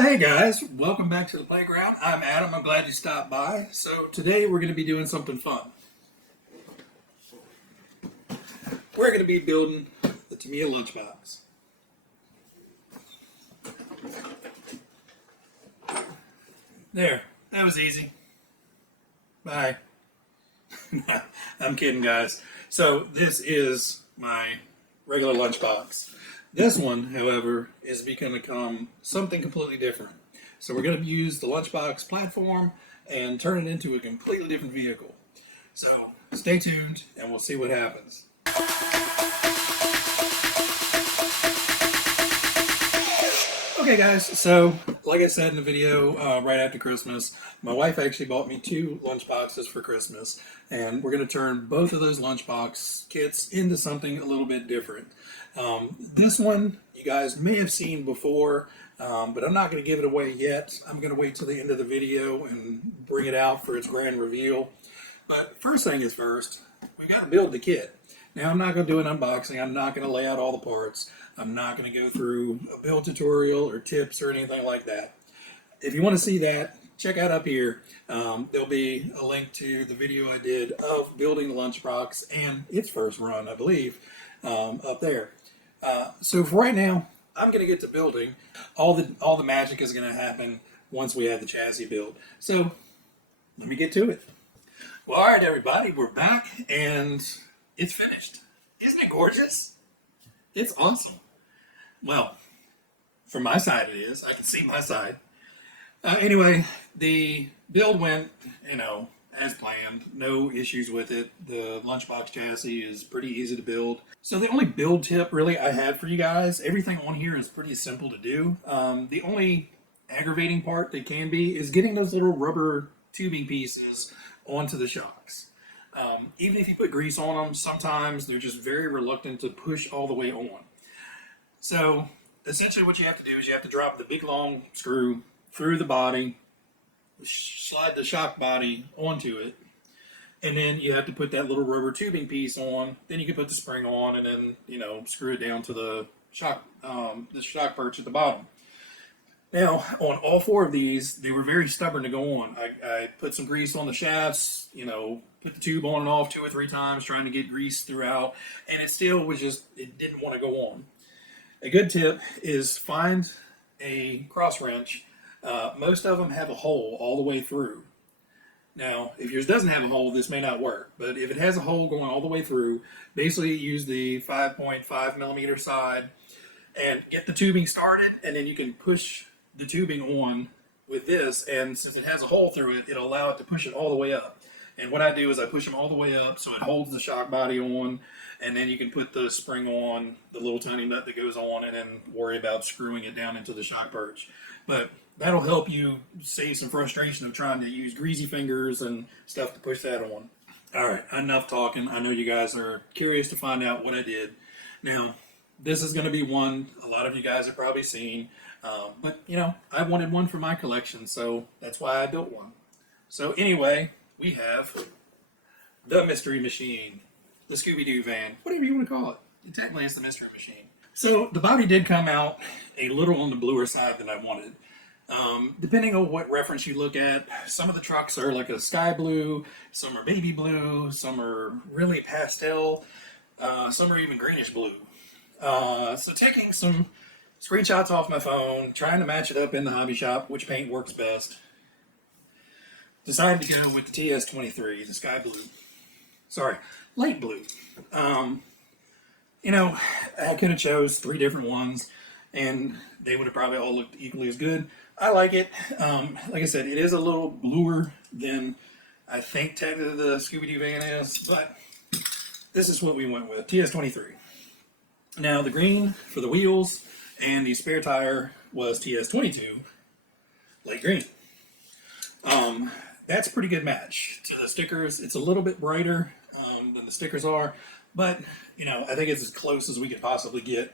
Well, hey guys, welcome back to the playground. I'm Adam. I'm glad you stopped by. So today we're going to be doing something fun. We're going to be building the Tamiya Lunchbox. There, that was easy. Bye. I'm kidding, guys. So this is my regular lunchbox. This one, however, is going to become something completely different. So we're going to use the Lunchbox platform and turn it into a completely different vehicle. So stay tuned and we'll see what happens. Okay guys, so like I said in the video right after Christmas, my wife actually bought me 2 lunchboxes for Christmas, and we're going to turn both of those lunchbox kits into something a little bit different. This one you guys may have seen before, but I'm not going to give it away yet. I'm going to wait till the end of the video and bring it out for its grand reveal. But first thing is first, we've got to build the kit. Now I'm not going to do an unboxing. I'm not going to lay out all the parts. I'm not going to go through a build tutorial or tips or anything like that. If you want to see that, check out up here. There'll be a link to the video I did of building the lunchbox and its first run, I believe, up there. So for right now, I'm going to get to building. All the magic is going to happen once we have the chassis built. So let me get to it. Well, all right, everybody, we're back and it's finished. Isn't it gorgeous? It's awesome. Well, from my side it is. I can see my side. Anyway, the build went, as planned. No issues with it. The Lunchbox chassis is pretty easy to build. So the only build tip really I had for you guys, everything on here is pretty simple to do. The only aggravating part that can be is getting those little rubber tubing pieces onto the shocks. Even if you put grease on them, sometimes they're just very reluctant to push all the way on. So essentially what you have to do is you have to drop the big long screw through the body, slide the shock body onto it, and then you have to put that little rubber tubing piece on. Then you can put the spring on and then, screw it down to the shock perch at the bottom. Now, on all 4 of these, they were very stubborn to go on. I put some grease on the shafts, put the tube on and off 2 or 3 times, trying to get grease throughout, and it still was it didn't want to go on. A good tip is find a cross wrench. Most of them have a hole all the way through. Now, if yours doesn't have a hole, this may not work, but if it has a hole going all the way through, basically use the 5.5 millimeter side and get the tubing started, and then you can push the tubing on with this, and since it has a hole through it, it'll allow it to push it all the way up. And what I do is I push them all the way up so it holds the shock body on, and then you can put the spring on, the little tiny nut that goes on, and then worry about screwing it down into the shock perch. But that'll help you save some frustration of trying to use greasy fingers and stuff to push that on. All right, enough talking. I know you guys are curious to find out what I did. Now, this is going to be one a lot of you guys have probably seen. But, I wanted one for my collection, so that's why I built one. So anyway, we have the Mystery Machine, the Scooby Doo van, whatever you want to call it. Technically, it's the Mystery Machine. So the body did come out a little on the bluer side than I wanted. Depending on what reference you look at, some of the trucks are like a sky blue, some are baby blue, some are really pastel, some are even greenish blue. So taking some screenshots off my phone, trying to match it up in the hobby shop, which paint works best. Decided to go with the TS23, the sky blue. Sorry, light blue. I could have chose 3 different ones, and they would have probably all looked equally as good. I like it. Like I said, it is a little bluer than I think technically the Scooby Doo van is, but this is what we went with, TS23. Now, the green for the wheels and the spare tire was TS22, light green. That's a pretty good match. To the stickers, it's a little bit brighter than the stickers are, but I think it's as close as we could possibly get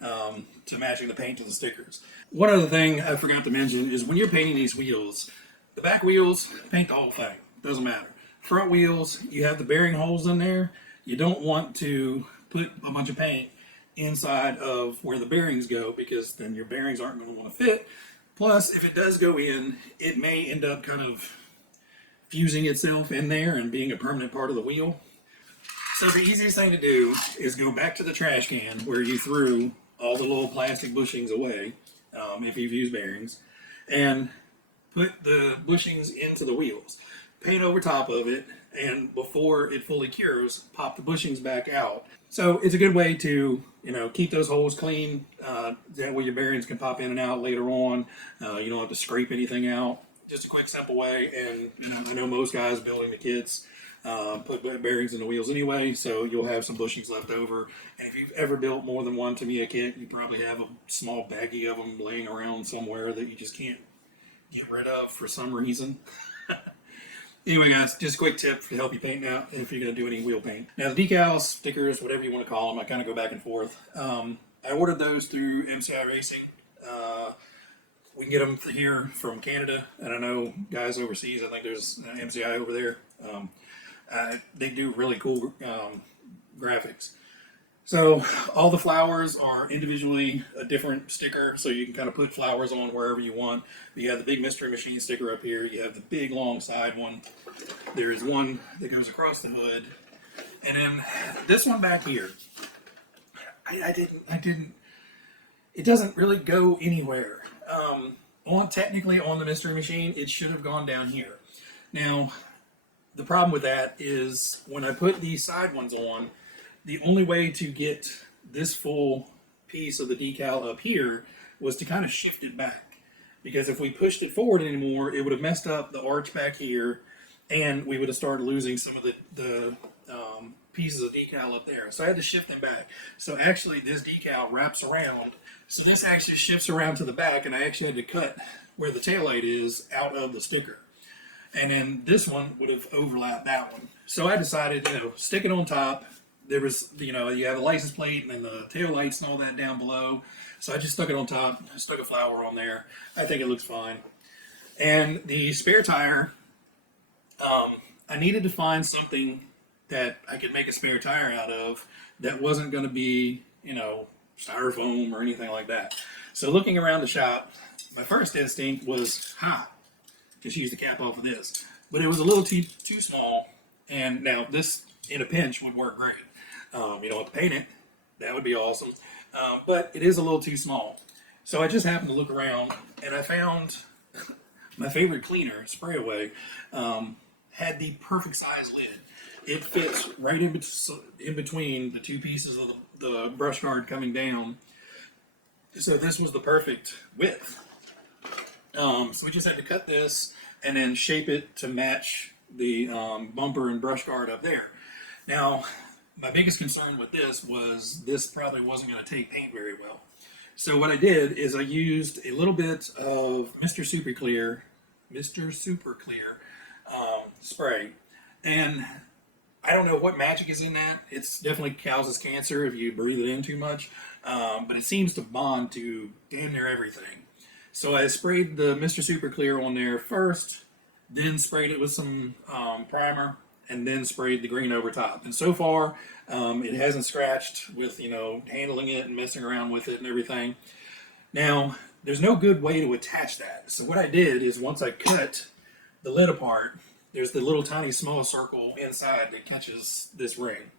to matching the paint to the stickers. One other thing I forgot to mention is when you're painting these wheels, the back wheels, paint the whole thing. Doesn't matter. Front wheels, you have the bearing holes in there. You don't want to put a bunch of paint inside of where the bearings go, because then your bearings aren't going to want to fit Plus, if it does go in, it may end up kind of fusing itself in there and being a permanent part of the wheel. So the easiest thing to do is go back to the trash can where you threw all the little plastic bushings away, if you've used bearings, and put the bushings into the wheels. Paint over top of it, and before it fully cures, pop the bushings back out. So it's a good way to, keep those holes clean. That way your bearings can pop in and out later on. You don't have to scrape anything out. Just a quick, simple way. And I know most guys building the kits put bearings in the wheels anyway, so you'll have some bushings left over. And if you've ever built more than one Tamiya kit, you probably have a small baggie of them laying around somewhere that you just can't get rid of for some reason. Anyway, guys, just a quick tip to help you paint out if you're going to do any wheel paint. Now, the decals, stickers, whatever you want to call them, I kind of go back and forth. I ordered those through MCI Racing. We can get them here from Canada, and I know guys overseas, I think there's MCI over there. They do really cool graphics. So all the flowers are individually a different sticker, so you can kind of put flowers on wherever you want. You have the big Mystery Machine sticker up here. You have the big long side one. There is one that goes across the hood, and then this one back here. I didn't. It doesn't really go anywhere. Technically on the Mystery Machine, it should have gone down here. Now, the problem with that is when I put these side ones on, the only way to get this full piece of the decal up here was to kind of shift it back. Because if we pushed it forward anymore, it would have messed up the arch back here, and we would have started losing some of the pieces of decal up there. So I had to shift them back. So actually this decal wraps around. So this actually shifts around to the back, and I actually had to cut where the taillight is out of the sticker. And then this one would have overlapped that one. So I decided, stick it on top. There was, you have a license plate and then the tail lights and all that down below. So I just stuck it on top, stuck a flower on there. I think it looks fine. And the spare tire, I needed to find something that I could make a spare tire out of that wasn't going to be, styrofoam or anything like that. So looking around the shop, my first instinct was, just use the cap off of this. But it was a little too small. And now this, in a pinch, would work great. You don't have to paint it. That would be awesome. But it is a little too small. So I just happened to look around, and I found my favorite cleaner, Spray Away, had the perfect size lid. It fits right in between the two pieces of the brush guard coming down. So this was the perfect width. So we just had to cut this and then shape it to match the bumper and brush guard up there. Now, my biggest concern with this was this probably wasn't going to take paint very well. So what I did is I used a little bit of Mr. Super Clear spray, and I don't know what magic is in that. It's definitely causes cancer if you breathe it in too much, but it seems to bond to damn near everything. So I sprayed the Mr. Super Clear on there first, then sprayed it with some primer, and then sprayed the green over top. And so far, it hasn't scratched with, handling it and messing around with it and everything. Now, there's no good way to attach that. So what I did is once I cut the lid apart, there's the little tiny small circle inside that catches this ring.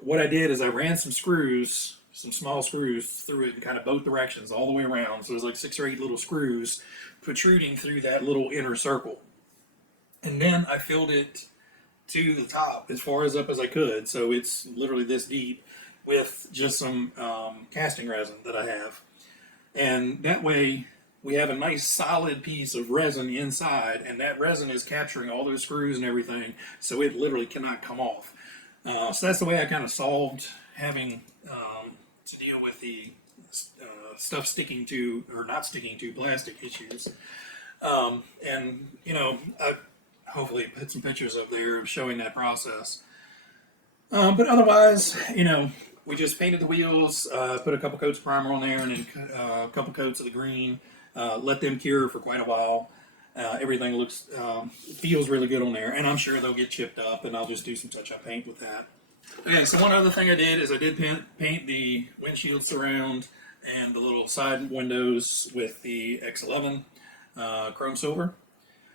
What I did is I ran some small screws through it in kind of both directions all the way around. So there's like 6 or 8 little screws protruding through that little inner circle. And then I filled it to the top as far as up as I could. So it's literally this deep with just some casting resin that I have. And that way we have a nice solid piece of resin inside, and that resin is capturing all those screws and everything, so it literally cannot come off. So that's the way I kind of solved having to deal with the stuff sticking to, or not sticking to, plastic issues. And, I hopefully put some pictures up there showing that process. But otherwise, we just painted the wheels, put a couple coats of primer on there, and then a couple coats of the green, let them cure for quite a while. Everything feels really good on there, and I'm sure they'll get chipped up, and I'll just do some touch-up paint with that. Okay, so one other thing I did is I did paint the windshield surround. and the little side windows with the X11 chrome silver,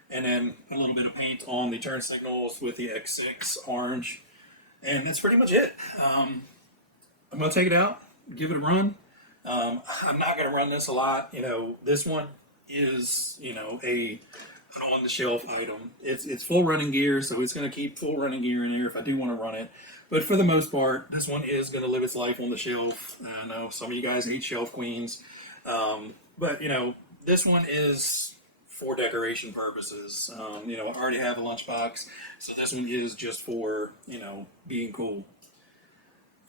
and then a little bit of paint on the turn signals with the X6 orange, and that's pretty much it. I'm gonna take it out, give it a run. I'm not gonna run this a lot. This one is a on the shelf item. It's full running gear, so it's gonna keep full running gear in here if I do want to run it. But for the most part, this one is gonna live its life on the shelf. I know some of you guys hate shelf queens, but this one is for decoration purposes. I already have a lunchbox, so this one is just for being cool.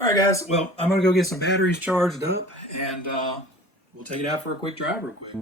All right, guys. Well, I'm gonna go get some batteries charged up, and we'll take it out for a quick drive, real quick.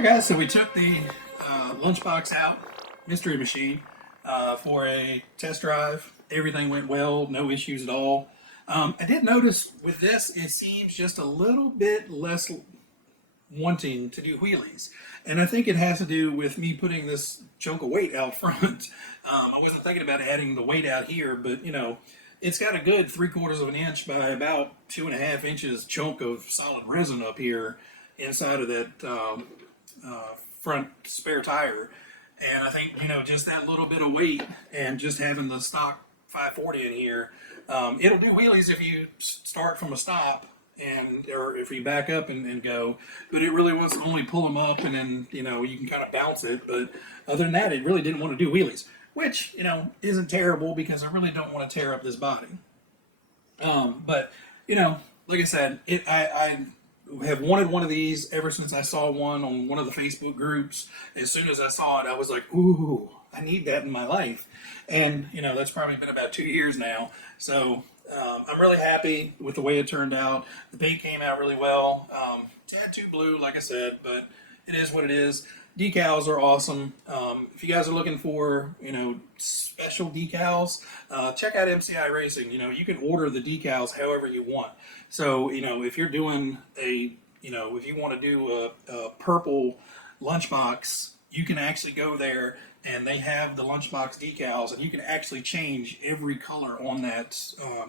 Alright guys, so we took the Lunchbox out, mystery machine, for a test drive. Everything went well, no issues at all. I did notice with this, it seems just a little bit less wanting to do wheelies. And I think it has to do with me putting this chunk of weight out front. I wasn't thinking about adding the weight out here, but you know, it's got a good 3/4 of an inch by about 2.5 inches chunk of solid resin up here inside of that front spare tire. And I think, you know, just that little bit of weight and just having the stock 540 in here, it'll do wheelies if you start from a stop and or if you back up and go, but it really wants to only pull them up and then, you know, you can kind of bounce it. But other than that, it really didn't want to do wheelies, which, you know, isn't terrible because I really don't want to tear up this body. But, you know, like I said, I have wanted one of these ever since I saw one on one of the Facebook groups. As soon as I saw it, I was like, ooh, I need that in my life. And, you know, that's probably been about 2 years now. So I'm really happy with the way it turned out. The paint came out really well. Tad too blue, like I said, but it is what it is. Decals are awesome. If you guys are looking for, you know, special decals, check out MCI Racing. You know, you can order the decals however you want. So, you know, if you're doing a, you know, if you want to do a purple Lunchbox, you can actually go there and they have the Lunchbox decals and you can actually change every color on that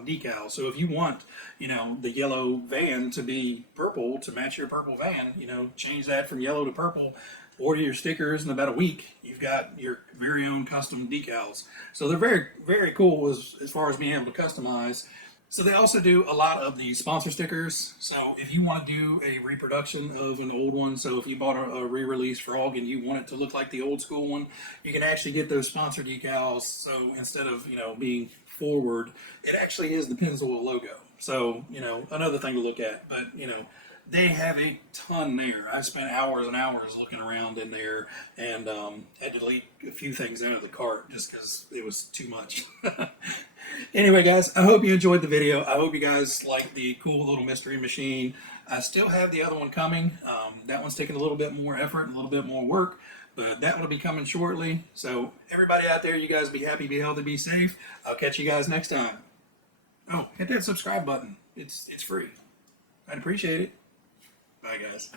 decal. So if you want, you know, the yellow van to be purple to match your purple van, you know, change that from yellow to purple, order your stickers in about a week, you've got your very own custom decals. So they're very, very cool as far as being able to customize. So they also do a lot of the sponsor stickers. So if you want to do a reproduction of an old one, so if you bought a re-release frog and you want it to look like the old school one, you can actually get those sponsor decals. So instead of, you know, being forward, it actually is the Pennzoil logo. So, you know, another thing to look at. But, you know, they have a ton there. I spent hours and hours looking around in there and had to delete a few things out of the cart just because it was too much. Anyway, guys, I hope you enjoyed the video. I hope you guys like the cool little mystery machine. I still have the other one coming. That one's taking a little bit more effort, a little bit more work, but that will be coming shortly. So everybody out there, you guys be happy, be healthy, be safe. I'll catch you guys next time. Oh, hit that subscribe button. It's free. I'd appreciate it. Bye, guys.